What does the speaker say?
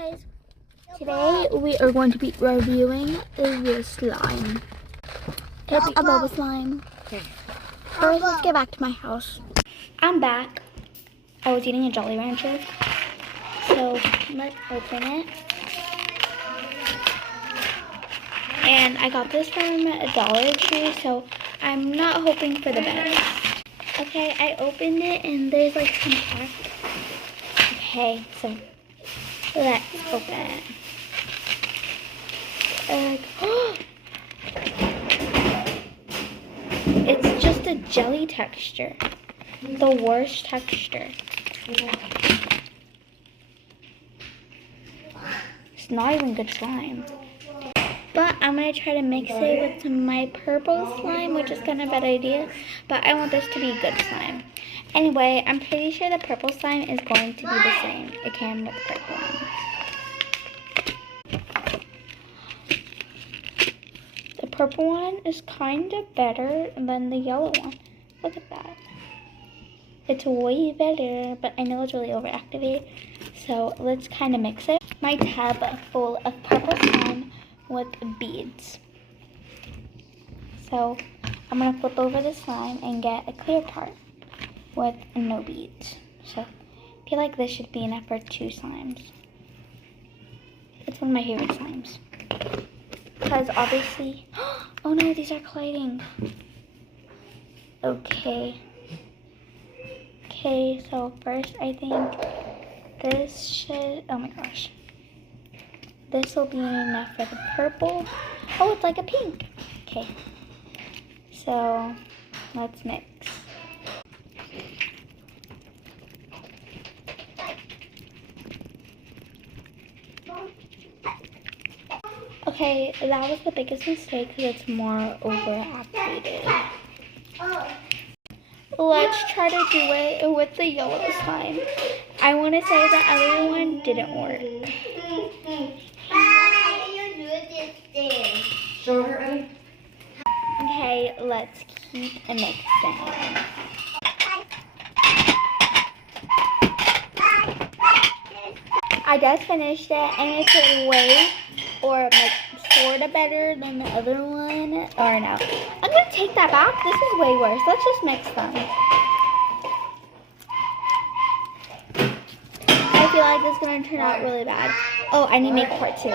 Guys, today we are going to be reviewing the slime. It's a bubble slime. First, let's get back to my house. I'm back. I was eating a Jolly Rancher, so let's open it. And I got this from Dollar Tree, so I'm not hoping for the best. Okay, I opened it and there's like some text. Okay, so let's open it. It's just a jelly texture. The worst texture. It's not even good slime. But I'm going to try to mix it with some of my purple slime, which is kind of a bad idea. But I want this to be good slime. Anyway, I'm pretty sure the purple slime is going to be the same. It came with the purple one. The purple one is kind of better than the yellow one. Look at that. It's way better, but I know it's really overactivated. So let's kind of mix it. My tub full of purple slime with beads. So I'm going to flip over the slime and get a clear part with no beads. So I feel like this should be enough for 2 slimes. It's one of my favorite slimes. Because obviously, oh no, these are colliding. Okay, so first I think this should, oh my gosh. This will be enough for the purple. Oh, it's like a pink. Okay, so let's mix. Okay, that was the biggest mistake because it's more overactivated. Let's try to do it with the yellow slime. I want to say the other one didn't work. Okay, let's keep mixing. I just finished it and it's way like sort of better than the other one. Or no, I'm gonna take that back. This is way worse. Let's just mix them. I feel like this is gonna turn out really bad. Oh, I need to make part 2.